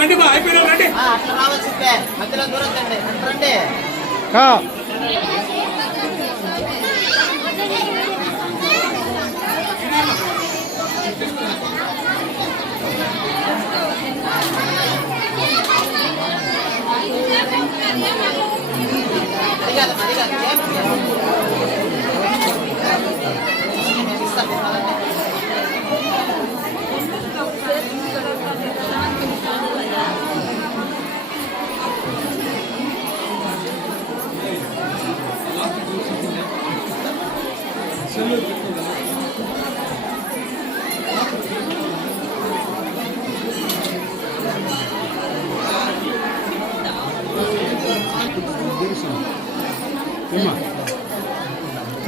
రండి బా అయిపోయినా రండి అట్లా రావాల్సిందే మధ్యలో దూరం రండి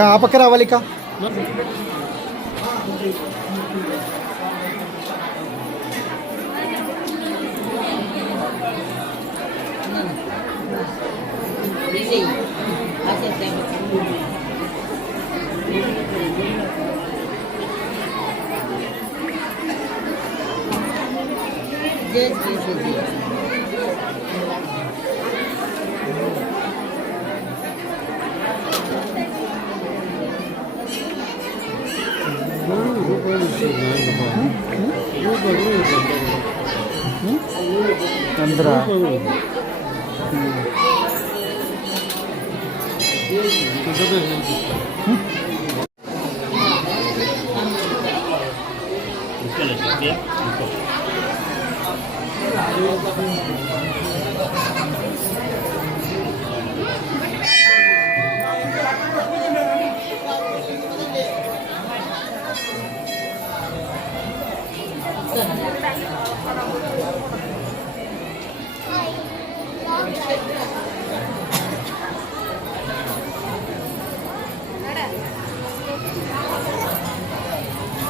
ఆ పక్క రావాలి కా అందరా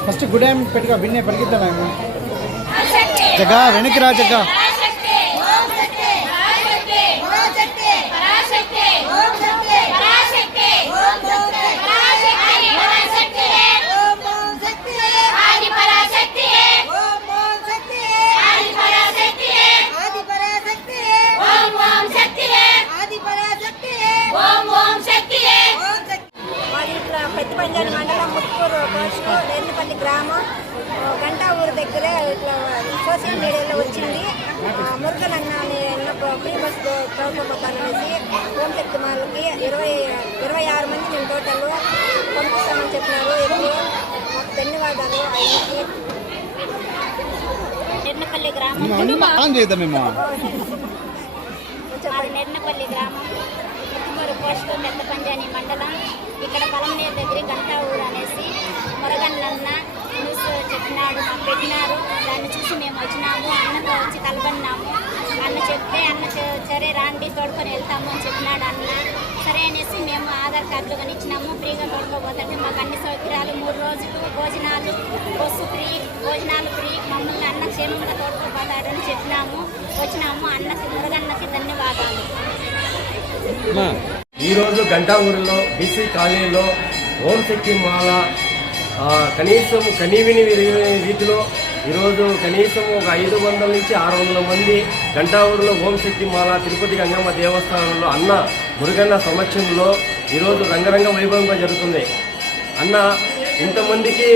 ఫస్ట్ గుడ్ టైం పెట్టుగా విన్నే పరిగెత్తాను జగా వెనక్కి రా జగా పెద్దపంజాని మండలం ముత్తుకూరు పోస్ట్ ఎర్నపల్లి గ్రామం గంటా ఊరు దగ్గర ఇట్లా సోషల్ మీడియాలో వచ్చింది. మురుగన్ అన్న ఫ్రీ బస్ తోలుకోపోతాననేసి హోంశక్తి మాలకి 26 మంది మేము టోటల్ పంపిస్తామని చెప్పినారు. ఎక్కువ మాకు ధన్యవాదాలు ఆయనకి. నెర్నపల్లి గ్రామం నెర్నపల్లి గ్రామం ముత్తుకూరు పోస్ట్ పెద్దపంజాని మండలం. ఇక్కడ పలమనేరు దగ్గర గంటా ఊరు అనేసి మురగన్నన్న న్యూస్ చెప్పినాడు, మాకు పెట్టినారు. దాన్ని చూసి మేము వచ్చినాము. అన్నతో వచ్చి కలబడినాము. అన్న చెప్తే అన్న సరే రాండి తోడుకొని వెళ్తాము అని చెప్పినాడు అన్న. సరే అనేసి మేము ఆధార్ కార్డులు కానీ ఇచ్చినాము. ఫ్రీగా తోడుకోబోతుంటే మాకు అన్ని సౌకర్యాలు 3 రోజులు భోజనాలు, బస్సు ఫ్రీ, భోజనాలు ఫ్రీ, మమ్మల్ని అన్న క్షేమంగా తోడుకోబోతాడని చెప్పినాము. వచ్చినాము. అన్నకి మురగన్నకి ధన్యవాదాలు. ఈరోజు గంటా ఊరిలో బీసీ కాలనీలో హోంశక్తి మాల కనీసం కనీవిని రీతిలో ఈరోజు కనీసం ఒక 500 నుంచి 600 మంది గంటా ఊరిలో హోంశక్తి మాల తిరుపతి గంగమ్మ దేవస్థానంలో అన్న మురుగన్న సమక్షంలో ఈరోజు రంగరంగ వైభవంగా జరుగుతుంది. అన్న ఇంతమందికి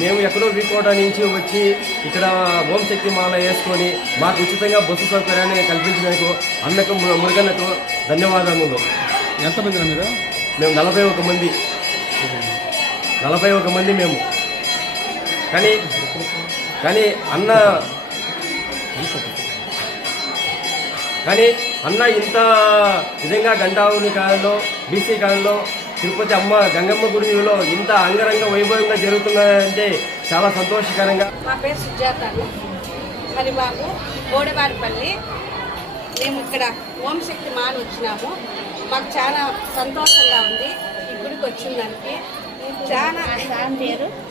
మేము ఎక్కడో వీకోట నుంచి వచ్చి ఇక్కడ హోంశక్తి మాల వేసుకొని మాకు ఉచితంగా బస్సు సౌకర్యాన్ని కల్పించినందుకు అన్నకు మురుగన్నకు ధన్యవాదములు. ఎంతమంది మీరు? మేము 41 మంది. 41 మంది మేము. కానీ అన్న ఇంత విధంగా గంటా ఊరి కాలంలో బీసీ కాలంలో తిరుపతి అమ్మ గంగమ్మ గుడిలో ఇంత అంగరంగ వైభవంగా జరుగుతున్నాయంటే చాలా సంతోషకరంగా. మా పేరు సుజాత, మరి మాకు గోడవారిపల్లి, మేము ఇక్కడ ఓం శక్తి మాన్ వచ్చినాము. మాకు చాలా సంతోషంగా ఉంది ఈ గుడికి వచ్చిన దానికి, చాలా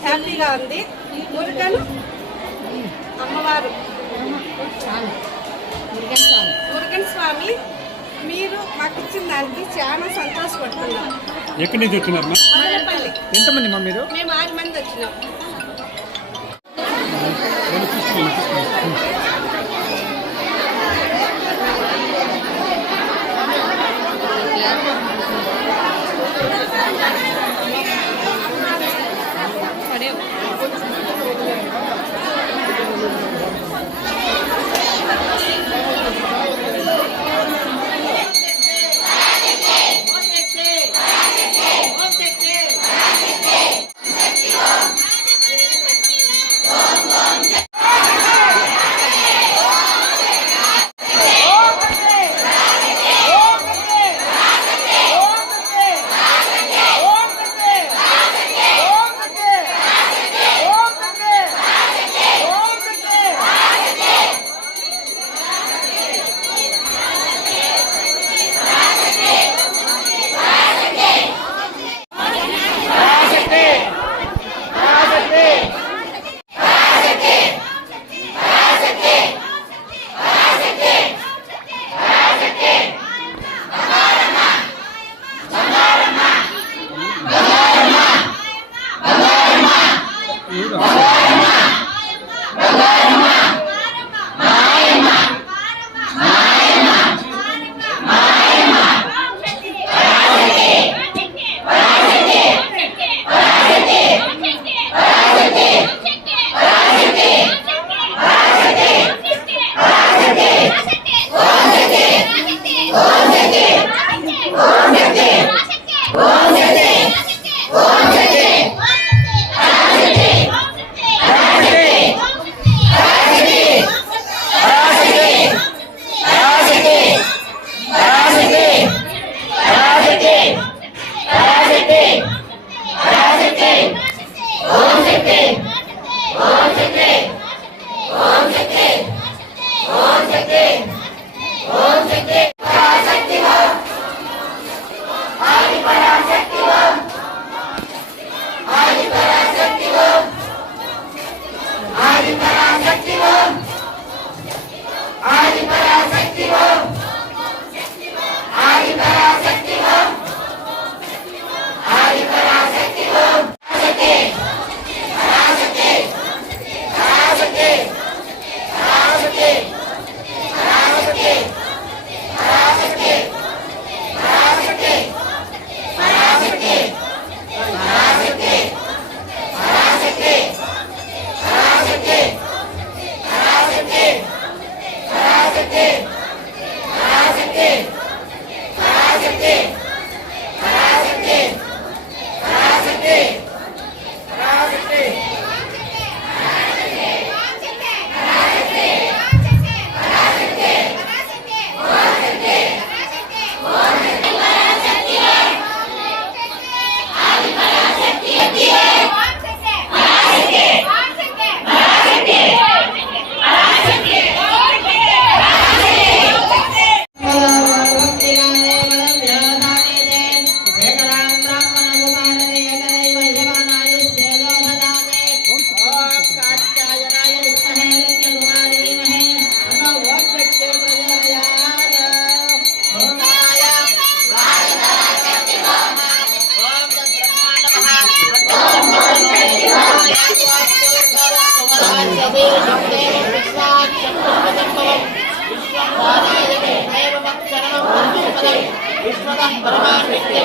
హ్యాపీగా ఉంది. మురుగన్ అమ్మవారు మురుగన్ స్వామి మీరు మాకు ఇచ్చిన దానికి చాలా సంతోషపడుతున్నాం. ఎక్కడి నుంచి వచ్చినారు? మదనపల్లి. ఎంతమంది మా మీరు? మేము 6 మంది వచ్చినాం.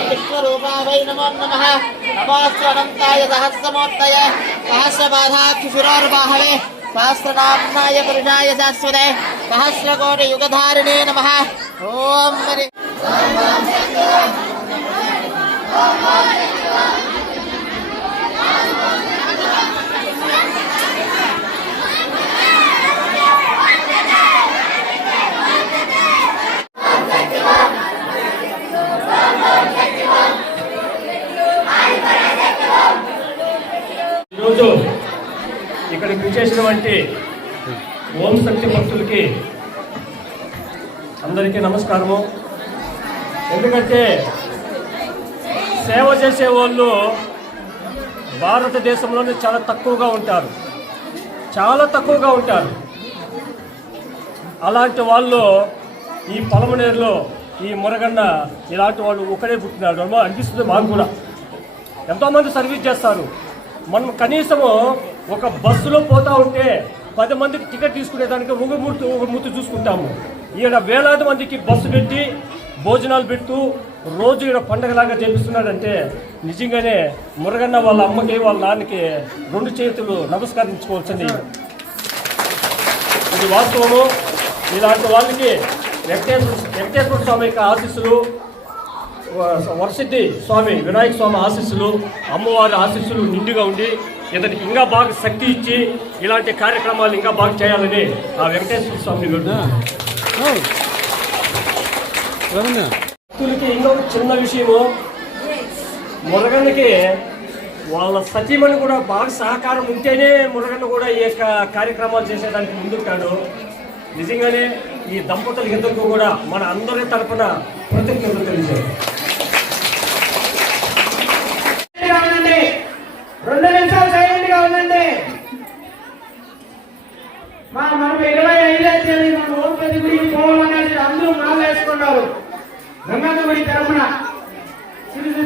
विश्वरूपावै नमो नमः। नमोऽस्त्वनन्ताय सहस्रमूर्तये सहस्रबाधाक्षुशिरोर्बाहवे सहस्रनाम्नाय पुरुषाय शाश्वते सहस्रकोटियुगधारिणे नमः। ॐ हरि రోజు ఇక్కడికి విచ్చేసినటువంటి ఓం శక్తి భక్తులకి అందరికీ నమస్కారము. ఎందుకంటే సేవ చేసే వాళ్ళు భారతదేశంలోనే చాలా తక్కువగా ఉంటారు. అలాంటి వాళ్ళు ఈ పలమనేరులో ఈ మురగన్న ఇలాంటి వాళ్ళు ఒకడే పుట్టినాడు అనిపిస్తుంది. మాకు కూడా ఎంతోమంది సర్వీస్ చేస్తారు. మనం కనీసము ఒక బస్సులో పోతూ ఉంటే 10 మందికి టికెట్ తీసుకునేదానికి ఒక మూర్తి చూసుకుంటాము. ఈయన వేలాది మందికి బస్సు పెట్టి భోజనాలు పెడుతూ రోజు ఈయన పండగలాగా చేపిస్తున్నాడంటే నిజంగానే మురగన్న వాళ్ళ అమ్మకి వాళ్ళ నాన్నకి 2 చేతులు నమస్కరించుకోవచ్చండి. ఇది వాస్తవము. ఇలాంటి వాళ్ళకి వెంకటేశ్వర స్వామి యొక్క ఆశీస్సులు, వరసిద్ధి స్వామి వినాయక స్వామి ఆశీస్సులు, అమ్మవారి ఆశీస్సులు నిండుగా ఉండి ఇతనికి ఇంకా బాగా శక్తి ఇచ్చి ఇలాంటి కార్యక్రమాలు ఇంకా బాగా చేయాలని ఆ వెంకటేశ్వర స్వామి భక్తులకి ఇంకొక చిన్న విషయము, మురగన్నకి వాళ్ళ సతీమణి కూడా బాగా సహకారం ఉంటేనే మురగన్న కూడా ఈ యొక్క కార్యక్రమాలు చేసేదానికి ముందుంటాడు. నిజంగానే ఈ దంపతుల ఇద్దరికి కూడా మన అందరి తరపున కృతజ్ఞతలు తెలియజేయాలి. 2 నిమిషాలు సైలెంట్గా ఉండండి. మనం 25 తేదీ మన ఓంపతి గుడికి పోవాలనేసి అందరూ మాల వేసుకున్నారు. గంగమ్మ గుడి తరపున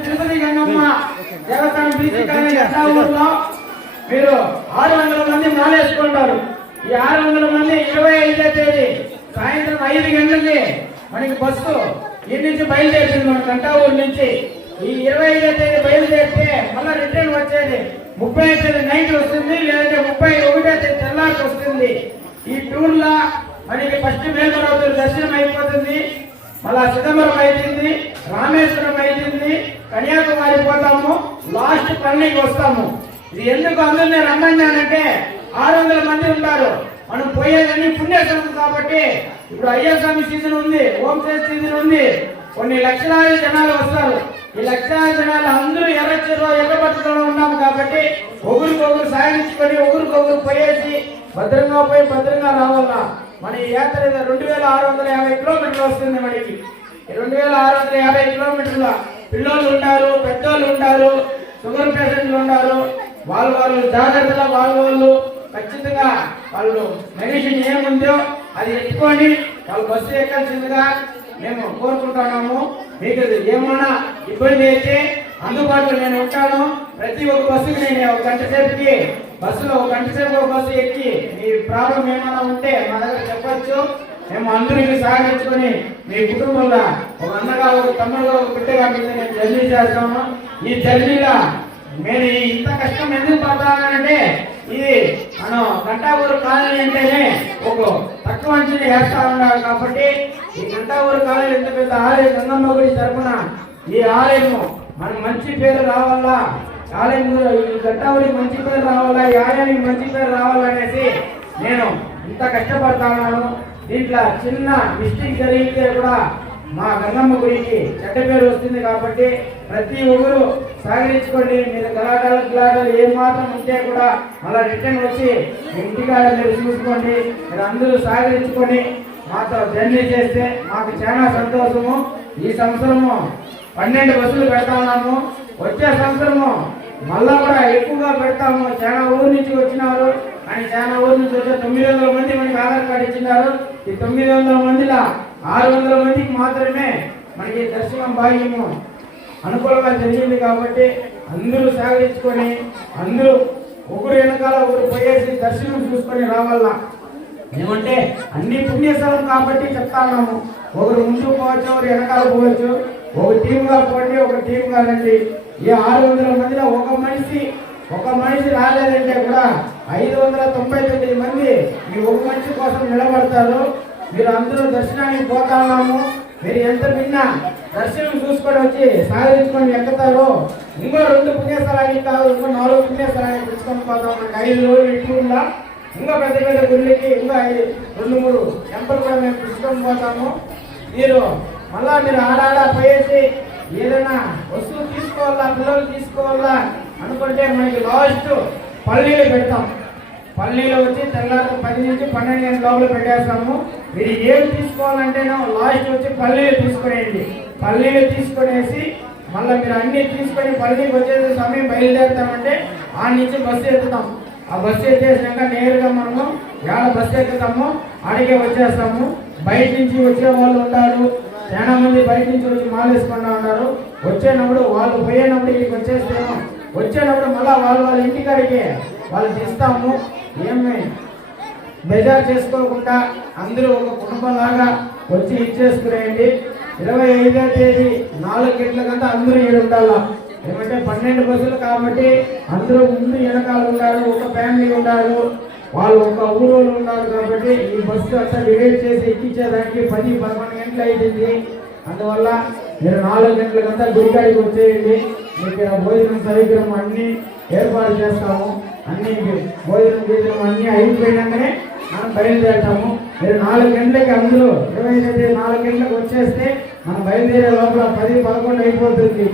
తిరుపతి గంగమ్మ దేవస్థానం బీచ్ కానీ ఊర్లో మీరు 600 మంది మాల వేసుకుంటారు. ఈ 600 మంది 25 తేదీ సాయంత్రం 5 గంటలకి మనకి బస్సు ఈ నుంచి బయలుదేరుతుంది. మన కంటావూరు నుంచి ఈ 25 తేదీ బయలుదేరితే మళ్ళీ రిటర్న్ వచ్చేది 30 తేదీ నైట్ వస్తుంది, లేదంటే 31 తేదీ తెల్లారికి వస్తుంది. ఈ టూర్ లా మనకి ఫస్ట్ మేల్కొరావుతూరు దర్శనం అయిపోతుంది, మళ్ళా చిదంబరం అయిపోయింది, రామేశ్వరం అయిపోయింది, కన్యాకుమారి పోతాము, లాస్ట్ పళనికి వస్తాము. ఇది ఎందుకు అందరినీ రమ్మన్నానంటే 600 మంది ఉంటారు. మనం పోయేదని పుణ్యస్వామి కాబట్టి ఇప్పుడు అయ్యస్వామి సీజన్ ఉంది, ఓంశేష్ సీజన్ ఉంది, కొన్ని లక్షలాది జనాలు వస్తారు. ఈ లక్షలాది జనాలు అందరూ ఎర్రపట్టులో ఉన్నాము కాబట్టి ఒకరికొకరు సాగించుకొని ఒకరికొకరు పోయేసి భద్రంగా పోయి భద్రంగా రావాలా. మన ఈ యాత్ర 2650 కిలోమీటర్లు వస్తుంది. మనకి 2650 కిలోమీటర్ల పిల్లలు ఉంటారు, పెద్దోళ్ళు ఉంటారు, షుగర్ పేషెంట్లు ఉంటారు. వాళ్ళు జాగ్రత్తగా వాళ్ళు ఖచ్చితంగా వాళ్ళు మెడిసిన్ ఏముందో అది ఎత్తుకొని వాళ్ళు బస్సు ఎక్కాల్సిందిగా మేము కోరుకుంటున్నాము. మీకు ఏమన్నా ఇబ్బంది అయితే అందుబాటులో నేను ఉంటాను. ప్రతి ఒక్క బస్సుకి నేను 1 గంట సేపుకి బస్సులో 1 గంట సేపు ఒక బస్సు ఎక్కి మీ ప్రాబ్లం ఏమైనా ఉంటే మా దగ్గర చెప్పచ్చు. మేము అందరికీ సహకరించుకొని మీ కుటుంబంలో ఒక అన్నగా ఒక తమ్ముడుగా ఒక బిడ్డగా నేను జర్నీ చేస్తాము. ఈ జర్నీలో నేను ఇంత కష్టం ఎందుకు పడతానంటే ఇది మనం గంటావూరు కాలనీ అంటేనే ఒక తక్కువ అంచనా వేస్తా ఉన్నారు కాబట్టి ఈ గంటావూరు కాలనీ ఎంత పెద్ద ఆలయం గంగమ్మ గుడి తరపున ఈ ఆలయము మనకు మంచి పేరు రావాలా, ఆలయం గంటావూరికి మంచి పేరు రావాలా, ఈ ఆలయానికి మంచి పేరు రావాలనేసి నేను ఇంత కష్టపడతాను. దీంట్లో చిన్న మిస్టేక్ జరిగితే కూడా మా గంగమ్మ గుడికి చెడ్డ పేరు వస్తుంది కాబట్టి ప్రతి ఒక్కరు సహకరించుకోండి. మీరు గలాటలు ఏం మాత్రం ఉంటే కూడా మళ్ళీ రిటర్న్ వచ్చి ఇంటికాడ మీరు చూసుకోండి. మీరు అందరూ సహకరించుకొని మాతో జర్నీ చేస్తే మాకు చాలా సంతోషము. ఈ సంవత్సరము 12 బస్సులు పెడతా ఉన్నాము. వచ్చే సంవత్సరము మళ్ళా కూడా ఎక్కువగా పెడతాము. చాలా ఊరు నుంచి వచ్చినారు, కానీ చాలా ఊరు నుంచి వచ్చే 900 మంది మనకి ఆధార్ కార్డు ఇచ్చినారు. ఈ 900 మందిలో 600 మందికి మాత్రమే మనకి దర్శనం భాగ్యము అనుకూలంగా జరిగింది కాబట్టి అందరూ సహకరించుకొని అందరూ ఒకరు వెనకాల ఒకరు పోయేసి దర్శనం చూసుకొని రావాలా. ఏమంటే అన్ని పుణ్యస్థలం కాబట్టి చెప్తాము. ఒకరు ముందు పోవచ్చు, ఒకరు వెనకాల పోవచ్చు. ఒక టీంగా పోండి, ఒక టీంగా రండి. ఈ 600 మందిలో ఒక మనిషి రాలేదంటే కూడా 599 మంది ఈ ఒక మనిషి కోసం నిలబడతారు. మీరు అందరూ దర్శనానికి పోతాము. మీరు ఎంత విన్నా దర్శనం చూసుకొని వచ్చి సహకరించుకొని ఎక్కుతారు. ఇంకో 2 పుణ్యస్థలానికి కాదు, ఇంకో 4 పుణ్యస్థలానికి తీసుకొని పోతాం. మనకి 5 రోజులు ఇట్లా ఇంకా పెద్ద పెద్ద గుళ్ళకి ఇంకా 2-3 టెంపుల్ కూడా మేము తీసుకొని పోతాము. మీరు మళ్ళా మీరు ఆడాడ పోయేసి ఏదైనా వస్తువు తీసుకోవాలా, పిల్లలు తీసుకోవాలా అనుకుంటే మనకి లాస్ట్ పల్లీలు పెడతాం. పల్లీలు వచ్చి తెల్లారి 10 నుంచి 12 గంటల లోపల పెట్టేస్తాము. మీరు ఏం తీసుకోవాలంటేనో లాస్ట్ వచ్చి పల్లీలు తీసుకునేయండి. పల్లీలు తీసుకునేసి మళ్ళీ మీరు అన్ని తీసుకొని పల్లీకి వచ్చేసే సమయం బయలుదేరుతామంటే ఆ నుంచి బస్సు ఎక్కుతాం. ఆ బస్సు ఎత్తేసినాక నేరుగా మనము ఏడ బస్సు ఎక్కుతాము అడిగే వచ్చేస్తాము. బయట నుంచి వచ్చే వాళ్ళు ఉంటారు, చాలా మంది బయట నుంచి వచ్చి మాలేసుకుంటూ ఉంటారు. వచ్చేటప్పుడు వాళ్ళు పోయేటప్పుడు ఇక్కడికి వచ్చేస్తాము. వచ్చేటప్పుడు మళ్ళీ వాళ్ళ ఇంటికాడికి వాళ్ళు తీస్తాము. ఏమి బెజార్ చేసుకోకుండా అందరూ ఒక కుటుంబంలాగా వచ్చి ఇచ్చేసుకునేయండి. 25వ తేదీ 4 గంటలకంతా అందరూ ఏడు ఉండాలా. ఏమంటే 12 బస్సులు కాబట్టి అందరూ ముందు వెనకాల ఉన్నారు, ఒక ఫ్యామిలీ ఉన్నారు, వాళ్ళు ఒక ఊరోళ్ళు ఉన్నారు కాబట్టి ఈ బస్సు అంతా డివైడ్ చేసి ఎక్కించేదానికి 10-11 గంటలు అయింది. అందువల్ల మీరు 4 గంటలకంతా గుడికాడికి వచ్చేయండి. మీకు భోజనం సౌకర్యం అన్ని ఏర్పాటు చేస్తాము. అన్ని భోజనం అన్ని అయిపోయినాకనే మనం బయలుదేరుతాము. మీరు 4 గంటలకి అందరూ 25 4 గంటలకు వచ్చేస్తే మనం బయలుదేరే లోపల 10-11 అయిపోతుంది.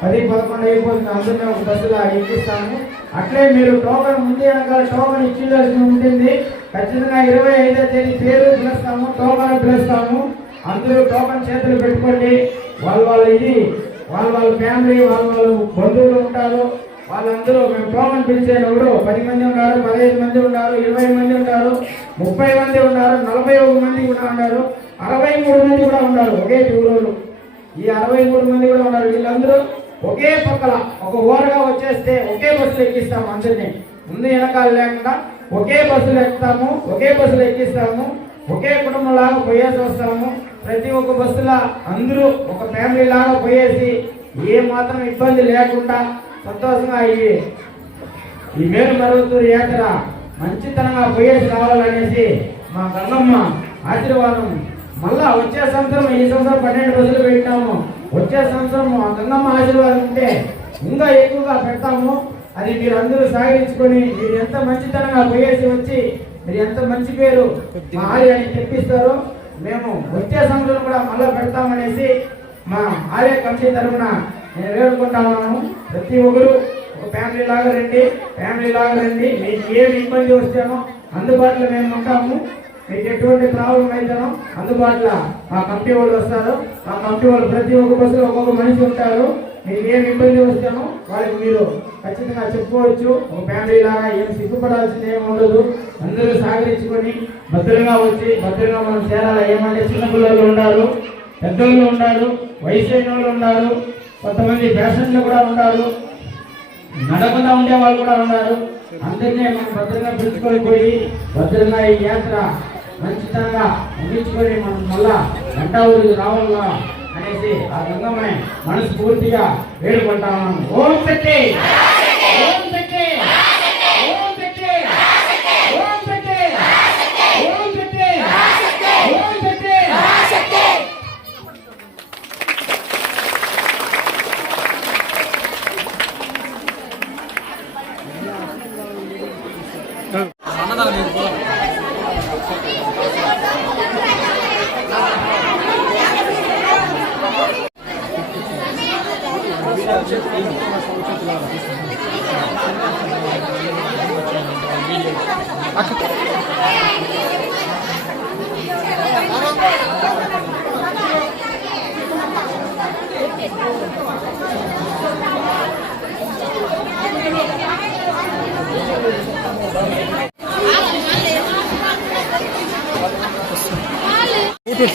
10-11 అయిపోతుంది. అందరినీ ఒక బస్సులో ఎక్కిస్తాము. అట్లే మీరు టోకన్ ముందు వెనకాల టోకన్ ఇచ్చేయాల్సి ఉంటుంది. ఖచ్చితంగా 25వ తేదీ పేరు పిలుస్తాము, టోకన్ పిలుస్తాము. అందరూ టోకన్ చేతులు పెట్టుకోండి. వాళ్ళ ఫ్యామిలీ వాళ్ళ బంధువులు ఉంటారు. వాళ్ళందరూ మేము టోకన్ పిలిచేటప్పుడు 10 మంది ఉన్నారు, 15 మంది ఉన్నారు, 20 మంది ఉన్నారు, 30 మంది ఉన్నారు, 41 మంది కూడా ఉన్నారు, 63 మంది కూడా ఉన్నారు. ఒకే ఊరోళ్ళు ఈ 63 మంది కూడా ఉన్నారు. వీళ్ళందరూ ఒకే పక్కల ఒక ఓరగా వచ్చేస్తే ఒకే బస్సులు ఎక్కిస్తాము. అందరినీ ముందు వెనకాల లేకుండా ఒకే బస్సులు ఎక్కుతాము, ఒకే బస్సులు ఎక్కిస్తాము. ఒకే కుటుంబంలాగా పోయేసి వస్తాము. ప్రతి ఒక్క బస్సులో అందరూ ఒక ఫ్యామిలీ లాగా పోయేసి ఏ మాత్రం ఇబ్బంది లేకుండా సంతోషంగా ఈ మేలు మరుగుతూరు యాత్ర మంచితనంగా పోయేసి రావాలనేసి మా గంగమ్మ ఆశీర్వాదం. మళ్ళా వచ్చే సంవత్సరం ఈ సంవత్సరం 12 బస్సులు పెట్టాము. వచ్చే సంవత్సరం ఆ గంగమ్మ ఆశీర్వాదం ఉంటే ఇంకా ఎక్కువగా పెడతాము. అది మీరు అందరూ సహకరించుకొని మీరు ఎంత మంచితనంగా పోయేసి వచ్చి మీరు ఎంత మంచి పేరు మా ఆలయాన్ని తెప్పిస్తారో మేము వచ్చే సంవత్సరం కూడా మళ్ళీ పెడతామనేసి మా ఆలయ కమిటీ తరఫున నేను వేడుకుంటా ఉన్నాను. ప్రతి ఒక్కరు ఒక ఫ్యామిలీ లాగా రండి. మీకు ఏమి ఇబ్బంది వస్తేనో అందుబాటులో మేము ఉంటాము. మీకు ఎటువంటి ప్రాబ్లం అయితేనో అందుబాటులో మా కమిటీ వాళ్ళు వస్తారు. మా కమిటీ వాళ్ళు ప్రతి ఒక్క బస్సులో ఒక్కొక్క మనిషి ఉంటారు. మీకు ఏమి ఇబ్బంది వస్తేనో వాళ్ళకి మీరు ఖచ్చితంగా చెప్పుకోవచ్చు. ఒక ఫ్యామిలీ లాగా ఏం సిగ్గుపడాల్సింది ఏమి ఉండదు. అందరూ సహకరించుకొని భద్రంగా వచ్చి భద్రంగా మనం చేరాలి. ఏమంటే చిన్నపిల్లలు ఉన్నారు, పెద్దోళ్ళు ఉన్నారు, వయసు అయిన వాళ్ళు ఉన్నారు, కొంతమంది ఫ్యాషన్లు కూడా ఉన్నారు, నడకుండా ఉండే వాళ్ళు కూడా ఉన్నారు. అందరినీ మనం భద్రంగా పిలుచుకొని పోయి భద్రంగా ఈ యాత్ర మంచితంగా ముగించుకొని మనం మళ్ళా గంటా ఊరికి రావాలా అనేసి ఆ గంగమ్మని మనస్ఫూర్తిగా వేడుకుంటా ఉన్నాము. ఓం శక్తి, ఓం శక్తి, ఓం శక్తి, ఓం శక్తి, ఓం శక్తి, ఓం శక్తి.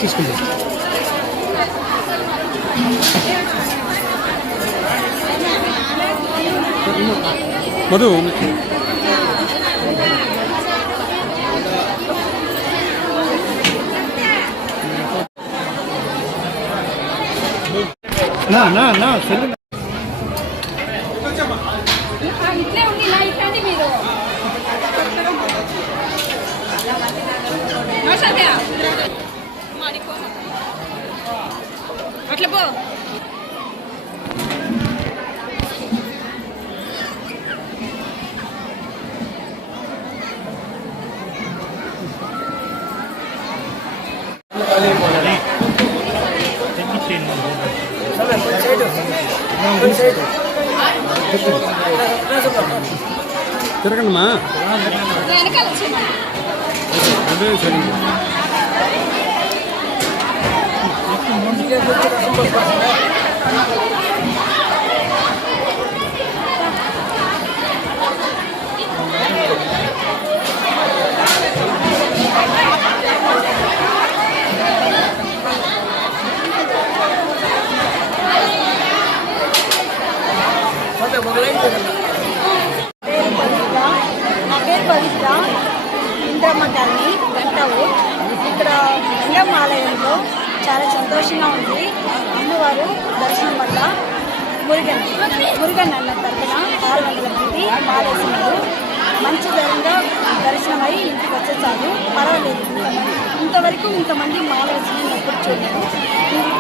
తీసుకుంటాం. మధు నా సెల్ ఇట్లే ఉండి ఇలా ఇట్టండి మీరు అట్లా పో. తిరగండిమా వెనకాల వచ్చేయమ్మా. అదే సరే నా పేరు పవిత్ర, ఇంద్రమ్మ కాలనీ, గంటావు. ఇక్కడ గంగమ్మ ఆలయంలో చాలా సంతోషంగా ఉంది. అమ్మవారు దర్శనం వల్ల మురుగన్ అన్న తరఫున 600 మంది మాలేసినారు. మంచి ధరంగా దర్శనమై ఇంటికి వచ్చేసారు. పర్వాలేదు, ఇంతవరకు ఇంతమంది మాలేసి నేను ఎప్పుడు చూడలేదు.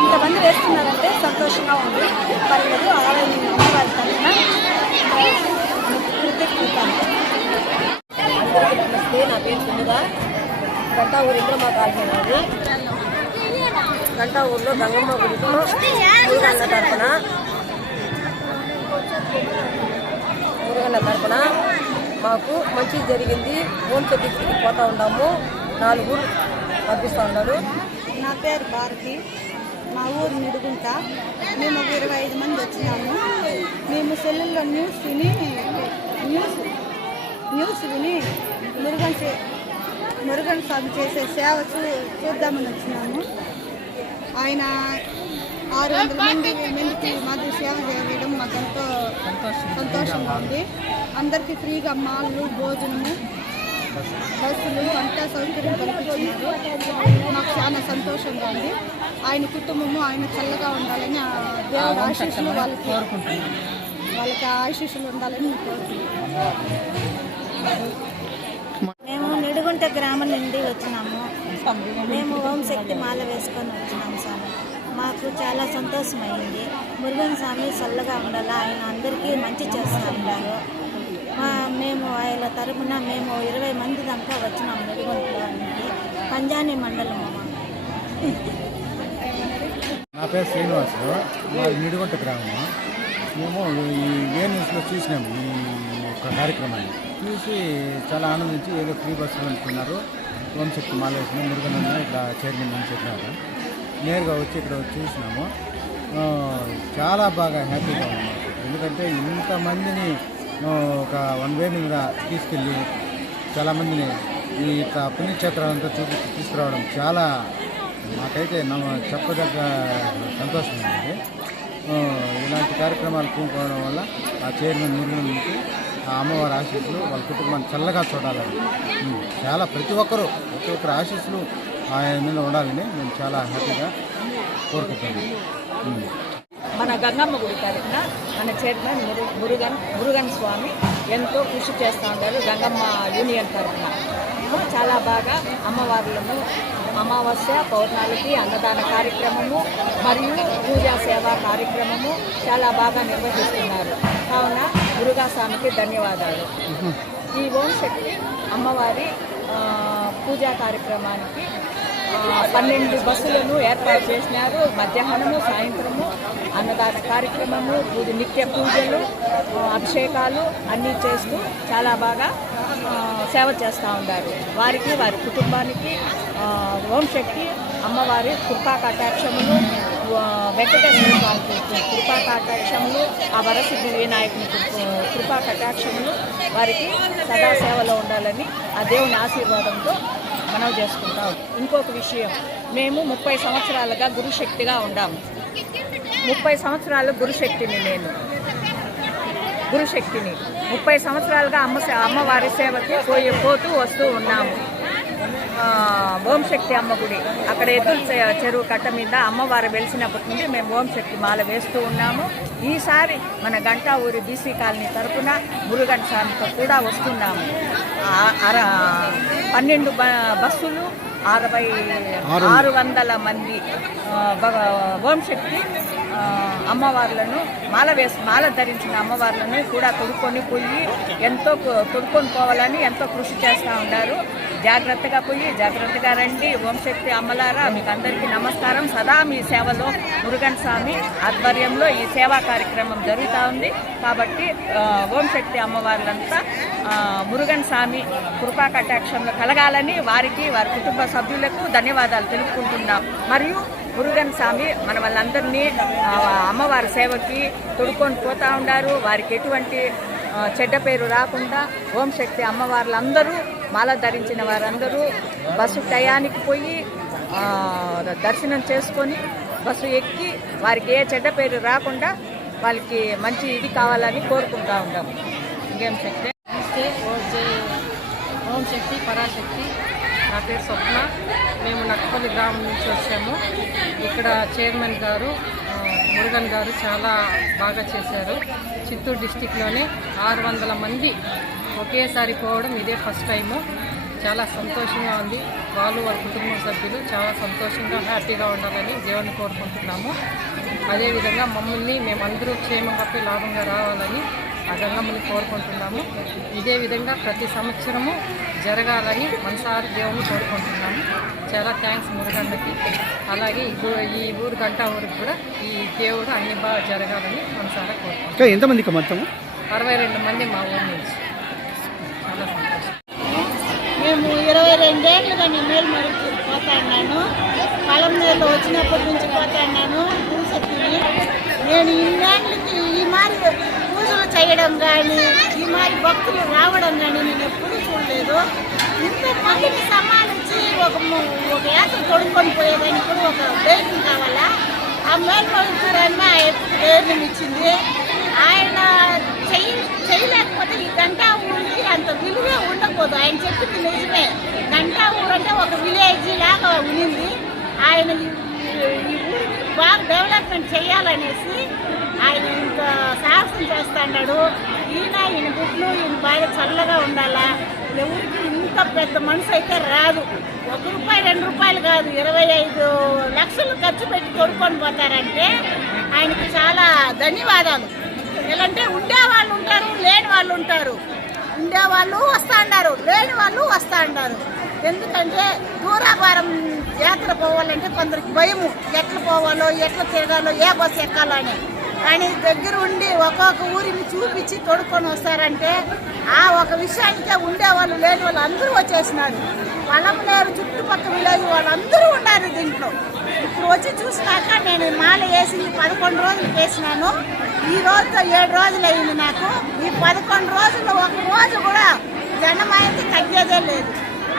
ఇంతమంది వేస్తున్నారంటే సంతోషంగా ఉంది. పర్లేదు, ఆలయం అమ్మవారి తరఫున నమస్తే, నా పేరు సుందర. గంటా ఊరు ఇంద్రమ్మ కాలనీ నాది. గంటా ఊరిలో గంగమ్మ గుడిలో మురుగన్న తరపున మాకు మంచి జరిగింది. ఓన్ చెట్టుకి పోతూ ఉన్నాము. 4 ఊరు పంపిస్తూ ఉన్నారు. నా పేరు భారతి, మా ఊరు నిడుగుంట. మేము ఒక 25 మంది వచ్చినాము. మేము సెల్లుల్లో న్యూస్ విని మురుగన్ స్వామి చేసే సేవ చూద్దామని వచ్చినాము. ఆయన 600 మందికి మాది సేవ చేయడం మాకు ఎంతో సంతోషంగా ఉంది. అందరికీ ఫ్రీగా మాళ్ళు, భోజనము, బస్సులు అంతా సౌకర్యం కల్పించినారు. మాకు చాలా సంతోషంగా ఉంది. ఆయన కుటుంబము ఆయన చల్లగా ఉండాలని దేవుడు ఆశీస్సులు వాళ్ళకి ఆశీస్సులు ఉండాలని కోరుకుంటున్నాను. మేము నిడుగుంట గ్రామం నుండి వచ్చినాము. మేము ఓంశక్తి మాల వేసుకొని వచ్చినాము స్వామి. మాకు చాలా సంతోషమైంది. మురుగన్ స్వామి చల్లగా ఉండాలా, ఆయన అందరికీ మంచి చేస్తూ ఉంటారు. మేము ఆయన తరపున మేము 20 మంది దాకా వచ్చినాము. నిడుగుంటలో నుండి పంజాని మండలం. నా పేరు శ్రీనివాసు, మాది నిడుగుంట గ్రామం. మేము ఈ న్యూస్లో చూసినాము ఈ యొక్క కార్యక్రమాన్ని. చూసి చాలా ఆనందించి ఏదో ఫ్రీ బస్సులు అనుకున్నారు. ఓంశక్తి మాలేసిన మురుగనన్న ఇట్లా చైర్మన్ అని చెప్పినారు. నేరుగా వచ్చి ఇక్కడ చూసినాము. చాలా బాగా హ్యాపీగా ఉన్నాము. ఎందుకంటే ఇంతమందిని ఒక 1 వే మీద తీసుకెళ్ళి చాలామందిని ఈ యొక్క పుణ్యక్షేత్రాలంతా తీసుకురావడం చాలా మాకైతే చెప్పదగ్గ సంతోషం ఉంది. ఇలాంటి కార్యక్రమాలు పూనుకోవడం వల్ల ఆ చైర్మన్ నిర్ణయానికి ఆ అమ్మవారి ఆశీస్సులు వాళ్ళ కుటుంబాన్ని చల్లగా చూడాలని చాలా ప్రతి ఒక్కరు ఆశీస్సులు ఆయన మీద ఉండాలని మేము చాలా హ్యాపీగా కోరుకుంటున్నాం. మన గంగమ్మ గుడి తరఫున మన చైర్మన్ మురుగన్ స్వామి ఎంతో కృషి చేస్తూ ఉంటారు. గంగమ్మ యూనియన్ తరఫున చాలా బాగా అమ్మవార్లను అమావాస్య పౌర్ణాలకి అన్నదాన కార్యక్రమము మరియు పూజా సేవా కార్యక్రమము చాలా బాగా నిర్వహిస్తున్నారు. కావున మురుగా స్వామికి ధన్యవాదాలు. ఈ ఓంశక్తి అమ్మవారి పూజా కార్యక్రమానికి 12 బస్సులను ఏర్పాటు చేసినారు. మధ్యాహ్నము, సాయంత్రము అన్నదాన కార్యక్రమము, నిత్య పూజలు, అభిషేకాలు అన్నీ చేస్తూ చాలా బాగా సేవ చేస్తూ ఉంటారు. వారికి వారి కుటుంబానికి ఓంశక్తి అమ్మవారి కృపా కటాక్షములు, వెంకటేశ్వర స్వామి కృపా కటాక్షములు, ఆ వరసిద్ధి వినాయకుని కృపా కటాక్షములు వారికి సదా సేవలో ఉండాలని ఆ దేవుని ఆశీర్వాదంతో మనవి చేసుకుంటాం. ఇంకొక విషయం, మేము 30 సంవత్సరాలుగా గురుశక్తిగా ఉన్నాము. 30 సంవత్సరాలు గురుశక్తిని 30 సంవత్సరాలుగా అమ్మవారి సేవకి పోతూ వస్తూ ఉన్నాము. ఓంశక్తి అమ్మ గుడి అక్కడ ఎదురు చెరువు కట్ట మీద అమ్మవారు వెలిసినప్పటి నుండి మేము ఓంశక్తి మాల వేస్తూ ఉన్నాము. ఈసారి మన గంటా ఊరి బీసీ కాలనీ తరఫున మురుగన్ స్వామితో కూడా వస్తున్నాము. 12 బస్సులు, 600 మంది ఓంశక్తి అమ్మవార్లను మాల ధరించిన అమ్మవార్లను కూడా తొడుక్కొని పోయి తొడుక్కొని పోవాలని ఎంతో కృషి చేస్తూ ఉన్నారు. జాగ్రత్తగా పోయి జాగ్రత్తగా రండి. ఓం శక్తి అమ్మలారా మీకు అందరికీ నమస్కారం. సదా మీ సేవలో మురుగన్ స్వామి ఆధ్వర్యంలో ఈ సేవా కార్యక్రమం జరుగుతూ ఉంది. కాబట్టి ఓం శక్తి అమ్మవార్లంతా మురుగన్ స్వామి కృపా కటాక్షంలో కలగాలని వారికి వారి కుటుంబ సభ్యులకు ధన్యవాదాలు తెలుపుకుంటున్నాం. మరియు మురుగన్ స్వామి మన వాళ్ళందరినీ అమ్మవారి సేవకి తొడుకొని పోతూ ఉన్నారు. వారికి ఎటువంటి చెడ్డ పేరు రాకుండా ఓం శక్తి అమ్మవార్లందరూ మాల ధరించిన వారందరూ బస్సు టయానికి పోయి దర్శనం చేసుకొని బస్సు ఎక్కి వారికి ఏ చెడ్డ పేరు రాకుండా వాళ్ళకి మంచి ఇది కావాలని కోరుకుంటూ ఉంటాము. ఇంకేం శక్తి ఓం శక్తి పరాశక్తి. నా పేరు స్వప్న. మేము నక్కపల్లి గ్రామం నుంచి వచ్చాము. ఇక్కడ చైర్మన్ గారు మురుగన్ గారు చాలా బాగా చేశారు. చిత్తూరు డిస్టిక్లోనే 600 మంది ఒకేసారి పోవడం ఇదే ఫస్ట్ టైము. చాలా సంతోషంగా ఉంది. వారి కుటుంబ సభ్యులు చాలా సంతోషంగా హ్యాపీగా ఉండాలని దేవుని కోరుకుంటున్నాము. అదేవిధంగా మమ్మల్ని మేమందరూ క్షేమంగా లాభంగా రావాలని ఆ గంగమ్మని కోరుకుంటున్నాము. ఇదే విధంగా ప్రతి సంవత్సరము జరగాలని మనసారి దేవుని కోరుకుంటున్నాము. చాలా థ్యాంక్స్ మురుగన్నకి. అలాగే ఈ ఊరు గంటా ఊరికి కూడా ఈ దేవుడు అన్ని బాగా జరగాలని మనసారా కోరుకుంటున్నాం. ఎంతమందికి మొత్తం? 62 మంది మా ఊరి నుంచి. చాలా సంతోషం. మేము 22 ఏళ్ళుగా నేను మేలుమరికి పోతా ఉన్నాను. పొలం నీళ్ళు వచ్చినప్పటి నుంచి పోతా ఉన్నాను. భూశక్తిని నేను ఇన్నేళ్ళకి ఈ మారి పూజలు చేయడం కానీ ఈ మారి భక్తులు రావడం కానీ నేను ఎప్పుడూ చూడలేదు. ఇంతమందిని సమ్మానించి ఒక యాత్ర తొడుక్కొని పోయేదానికి కూడా ఒక ధైర్యం కావాలా. ఆ మేల్మరుతురన్న ఎప్పుడు ధైర్యం ఇచ్చింది. ఆయన చేయలేకపోతే ఈ గంటా ఊరికి అంత విలువే ఉండకూడదు. ఆయన చెప్పింది నిజమే. గంటా ఊరు అంటే ఒక విలేజ్ లాగా ఉన్నింది. ఆయన ఈ ఊరికి బాగా డెవలప్మెంట్ చేయాలనేసి ఆయన ఇంత సాహసం చేస్తాడు. ఈయన గుడ్లు ఈయన బాగా చల్లగా ఉండాలా. ఎవరికి ఇంత పెద్ద మనసు అయితే రాదు. ₹1 ₹2 కాదు, 25 లక్షలు ఖర్చు పెట్టి తొడుక్కొని పోతారంటే ఆయనకి చాలా ధన్యవాదాలు. ఎలాంటే ఉండేవాళ్ళు ఉంటారు, లేని వాళ్ళు ఉంటారు. ఉండేవాళ్ళు వస్తూ ఉన్నారు, లేని వాళ్ళు వస్తూ ఉన్నారు. ఎందుకంటే దూరాభారం యాత్ర పోవాలంటే కొందరికి భయము, ఎట్లా పోవాలో ఎట్లా తిరగాలో ఏ బస్సు ఎక్కాలో అని. కానీ దగ్గర ఉండి ఒక్కొక్క ఊరిని చూపించి తొడుక్కొని వస్తారంటే ఆ ఒక విషయానికే ఉండేవాళ్ళు లేని వాళ్ళు అందరూ వచ్చేసినారు. పొలంనేరు చుట్టుపక్కల విలేజ్ వాళ్ళందరూ ఉన్నారు దీంట్లో. ఇప్పుడు వచ్చి చూసినాక నేను మాల వేసింది 11 రోజులు వేసినాను. ఈ రోజుతో 7 రోజులు అయింది నాకు. ఈ 11 రోజులు ఒక రోజు కూడా జనం అయితే తగ్గేదే లేదు.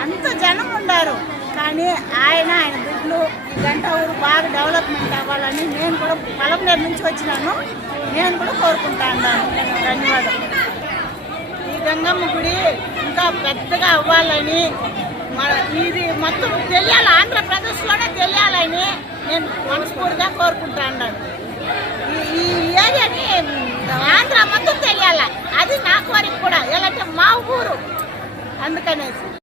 అంత జనం ఉన్నారు. కానీ ఆయన బిడ్డలు ఈ గంట ఊరు బాగా డెవలప్మెంట్ అవ్వాలని నేను కూడా పొలంనేరు నుంచి వచ్చినాను. నేను కూడా కోరుకుంటా ఉన్నాను. ధన్యవాదాలు. ఈ గంగమ్మ గుడి ఇంకా పెద్దగా అవ్వాలని ఇది మొత్తం తెలియాలి, ఆంధ్రప్రదేశ్లోనే తెలియాలని నేను మనస్ఫూర్తిగా కోరుకుంటా ఉన్నాను. ఈ ఏరియాని ఆంధ్ర మొత్తం తెలియాలి. అది నా కోరిక కూడా. ఎలాంటి మా ఊరు అందుకనేసి